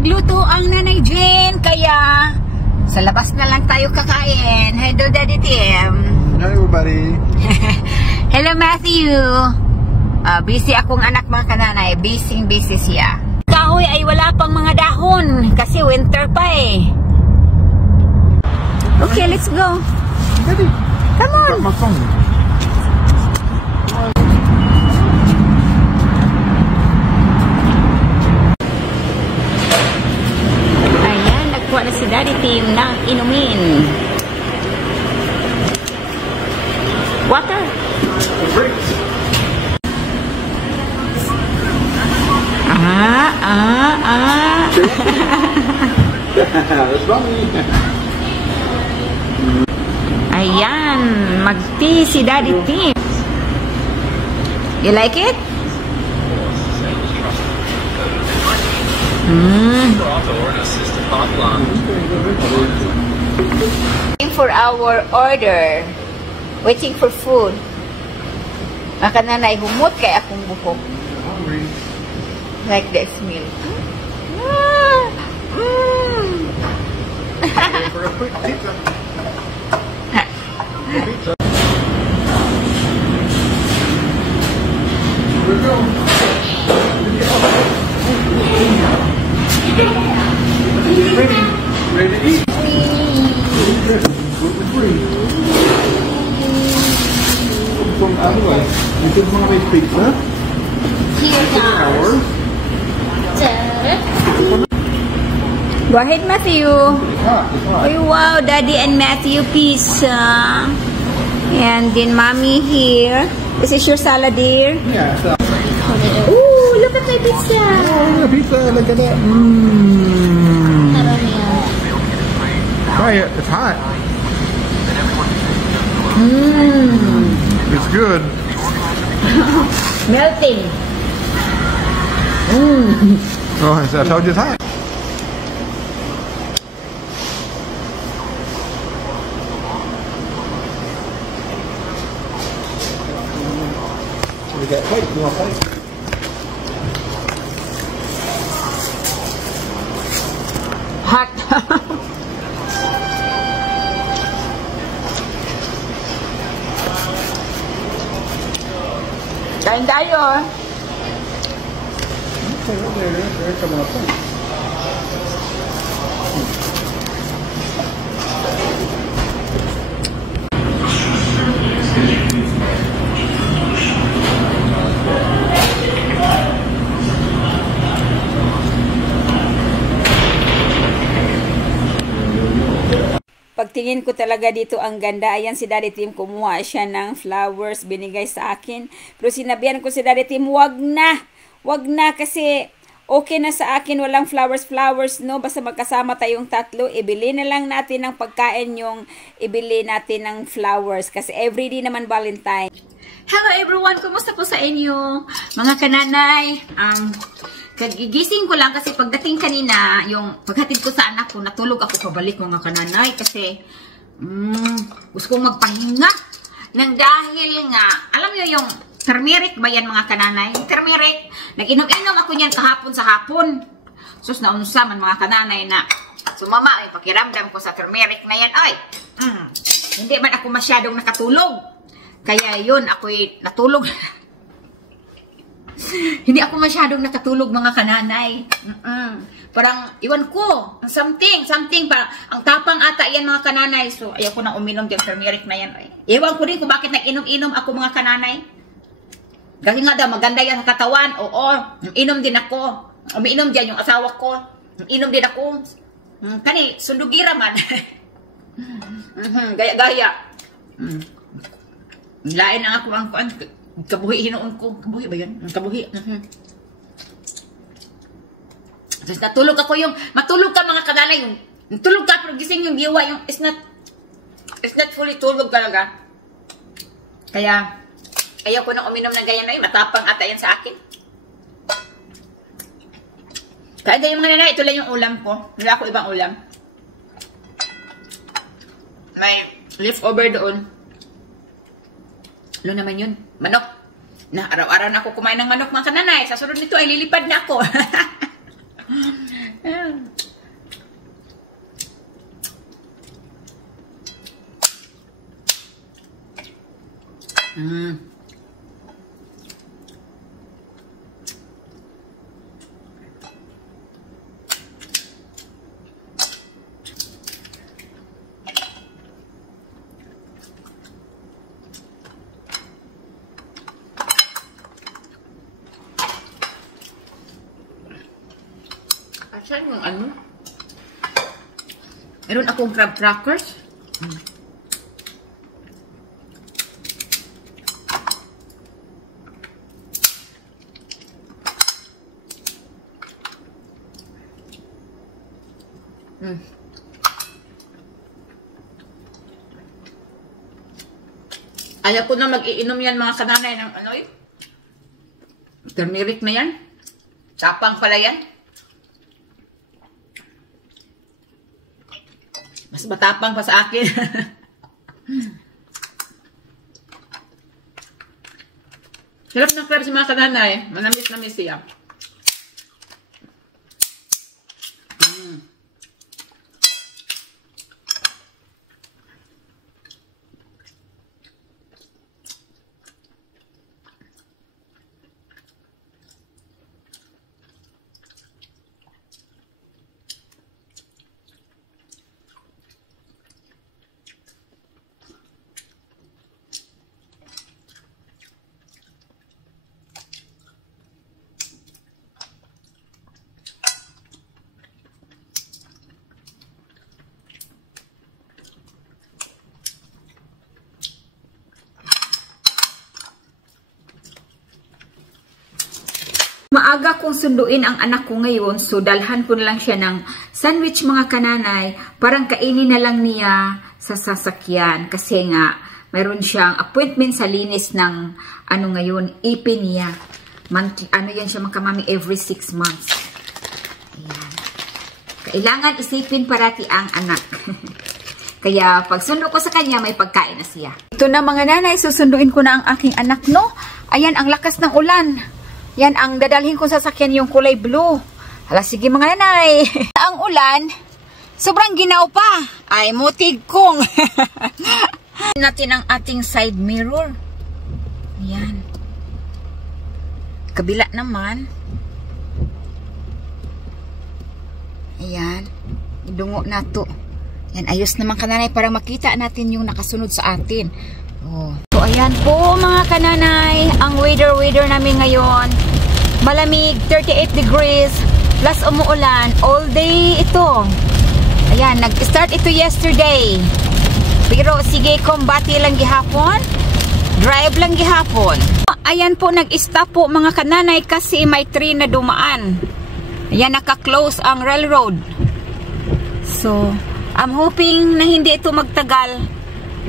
Nagluto ang Nanay Jane, kaya sa labas na lang tayo kakain. Hello, Daddy Tim. Hello, everybody. Hello, Matthew. Busy akong anak, mga kananay. Busy siya. Kahoy ay wala pang mga dahon kasi winter pa eh. Okay, let's go. Daddy, come on. my phone. Ayan, nagkuha na si Daddy Tim ng inumin. Water. That's funny. Ayan, mag-tea si Daddy Tim. You like it? Waiting for our order. Waiting for food. Maka nanay humot kay akong buhok. Like this meal. For a quick pizza. Pizza. Here we go. Ready to eat. Gluten-free. From Adelaide. This is Mommy's pizza. Ours. Go ahead, Matthew. It's hot. Oh, wow, Daddy and Matthew pizza. And then Mommy here. This is your salad, dear. Yeah, so. Ooh, look at my pizza. Oh, pizza, look at that. Try it. It's hot. It's good. Melting. Oh, I told you it's hot. We got plates. You want plates? Hot. Kain tayo. They're coming up. Pagtingin ko talaga dito ang ganda. Ayan si Daddy Tim, kumuha siya ng flowers, binigay sa akin. Pero sinabihan ko si Daddy Tim, wag na. Wag na kasi okay na sa akin, walang flowers, no? Basta magkasama tayong tatlo, ibili na lang natin ng pagkain yung ibili natin ng flowers. Kasi everyday naman Valentine. Hello everyone! Kumusta po sa inyo? Mga kananay, kagigising ko lang kasi pagdating kanina, yung paghatid ko sa anak ko, natulog ako pabalik mga kananay kasi gusto kong magpahinga. Nang dahil nga, alam nyo yung turmeric ba yan mga kananay? Turmeric, nag-inom-inom ako niyan kahapon sa hapon. Sus, naunsa man mga kananay na sumama yung pakiramdam ko sa turmeric na yan. Ay, hindi man ako masyadong nakatulog. Kaya yun, ako'y natulog. Hindi ako masyadong nakatulog mga kananay. Parang, iwan ko, something, parang, ang tapang ata yan mga kananay. So, ayaw ko na uminom yung turmeric na yan. Ewan ko rin kung bakit nag-inom-inom ako mga kananay. Kasi nga daw, maganda yan sa katawan. Oo, inom din ako. Umiinom dyan yung asawa ko. Inom din ako. Kani, sundugira man. Gaya-gaya. Lain na ako ang kabuhi hinoon ko. Kabuhi ba yan? Kabuhi. Tapos natulog ako yung, matulog ka mga kananay, yung tulog ka pero gising yung diwa, yung it's not fully tulog talaga. Kaya, ayaw ko nang uminom ng ganyan na yun, matapang ata yan sa akin. Kaya ganyan mga nanay, ito lang yung ulam ko. Wala ako ibang ulam. May leftover doon. Ano naman yun? Manok. Na araw-araw na ako kumain ng manok mga kananay. Sa sunod nito ay lilipad na ako. Asan yung ano? Meron akong crab crackers. Ayaw ko na mag-iinom yan mga kananay ng ano eh. Turmeric na yan. Tapang pala yan. Mas matapang pa sa akin. Sarap ng crabs mga kananay. Manamis-namis siya. Maaga kong sunduin ang anak ko ngayon, so dalhan ko na lang siya ng sandwich mga kananay. Parang kainin na lang niya sa sasakyan kasi nga mayroon siyang appointment sa linis ng ano ngayon, ipin niya. Ano yan siya makamami every 6 months. Ayan. Kailangan isipin parati ang anak. Kaya pag sundo ko sa kanya, may pagkain na siya. Ito na mga nanay, susunduin ko na ang aking anak, no? Ayan, ang lakas ng ulan. Yan, ang dadalhin ko sa sasakyan yung kulay blue. Hala, sige mga nanay. Ang ulan, sobrang ginaw pa. Ay, mutig kong. Natin ang ating side mirror. Yan. Kabila naman. Ayan. Idungo na to. Yan, ayos naman kananay para makita natin yung nakasunod sa atin. Oh. So, ayan po mga kananay, ang weather namin ngayon. Malamig, 38 degrees, plus umuulan, all day ito. Ayan, nag-start ito yesterday. Pero sige, kumbati lang gihapon, drive lang gihapon. Ayan po, nag-stop po mga kananay kasi may train na dumaan. Ayan, naka-close ang railroad. So, I'm hoping na hindi ito magtagal.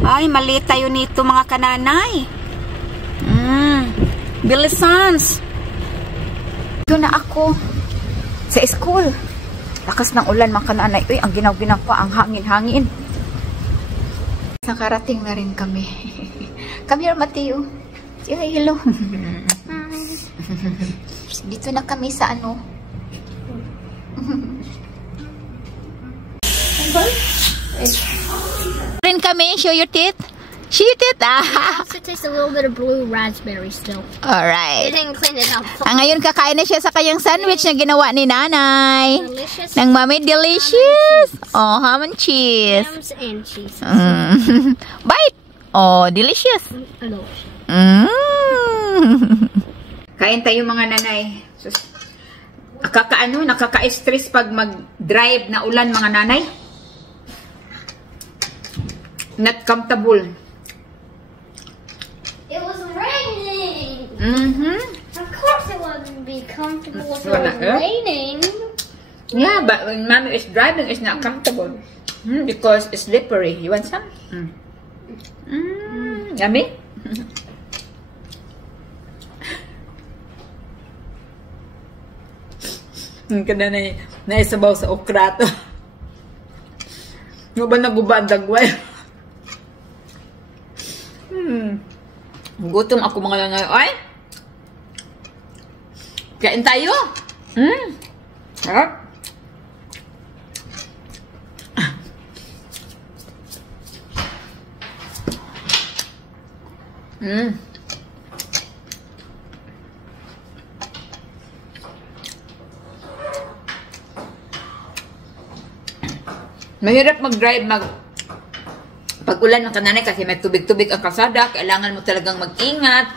Ay, mali tayo nito mga kananay. Bilisans. Ito na ako sa school. Lakas ng ulan mga kananay. Uy, ang ginaw-ginaw pa, ang hangin-hangin. Nakarating na rin kami. Come here, Mateo. Say hello. Dito na kami sa ano. Rin kami, show your teeth. Show your teeth. It tastes a little bit of blue raspberry still. Alright. I didn't clean it up. Ngayon kakain na siya sa kanyang sandwich na ginawa ni nanay. Delicious. Ng mami, delicious. Oh, ham and cheese. Hams and cheese. Bite. Oh, delicious. Kain tayo mga nanay. Nakaka-stress pag mag-drive na ulan mga nanay. Not comfortable. It was raining. Of course it wouldn't be comfortable if it was raining. Yeah, but when mommy is driving, it's not comfortable. Because it's slippery. You want some? Yummy? Ang kada na naisabaw sa okrato. Yung ba naguba ang dagway? Gutom ako mga nanay. Ay! Kain tayo! Sarap! Mahirap mag-drive pag-ulan ng kananay kasi may tubig-tubig ang kalsada. Kailangan mo talagang mag-ingat.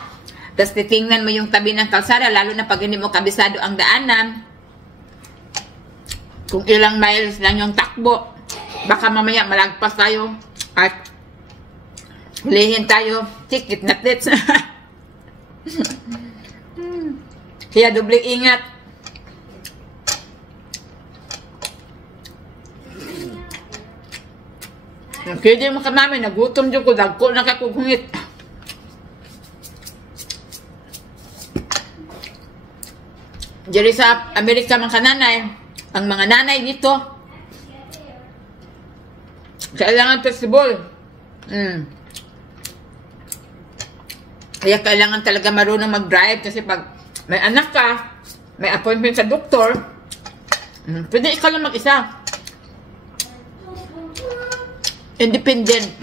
Tapos titingnan mo yung tabi ng kalsada, lalo na pag hindi mo kabisado ang daanan. kung ilang miles lang yung takbo. Baka mamaya malagpas tayo at hulihin tayo. Tikit na tits. Kaya doble ingat. Kaya di mga mami, nagutom dyan ko, dagko na kakugungit. Diyari sa Amerika mga nanay, ang mga nanay dito, kailangan flexible. Kaya kailangan talaga marunong mag-drive kasi pag may anak ka, may appointment sa doktor, pwede ikaw lang mag-isa. Independent.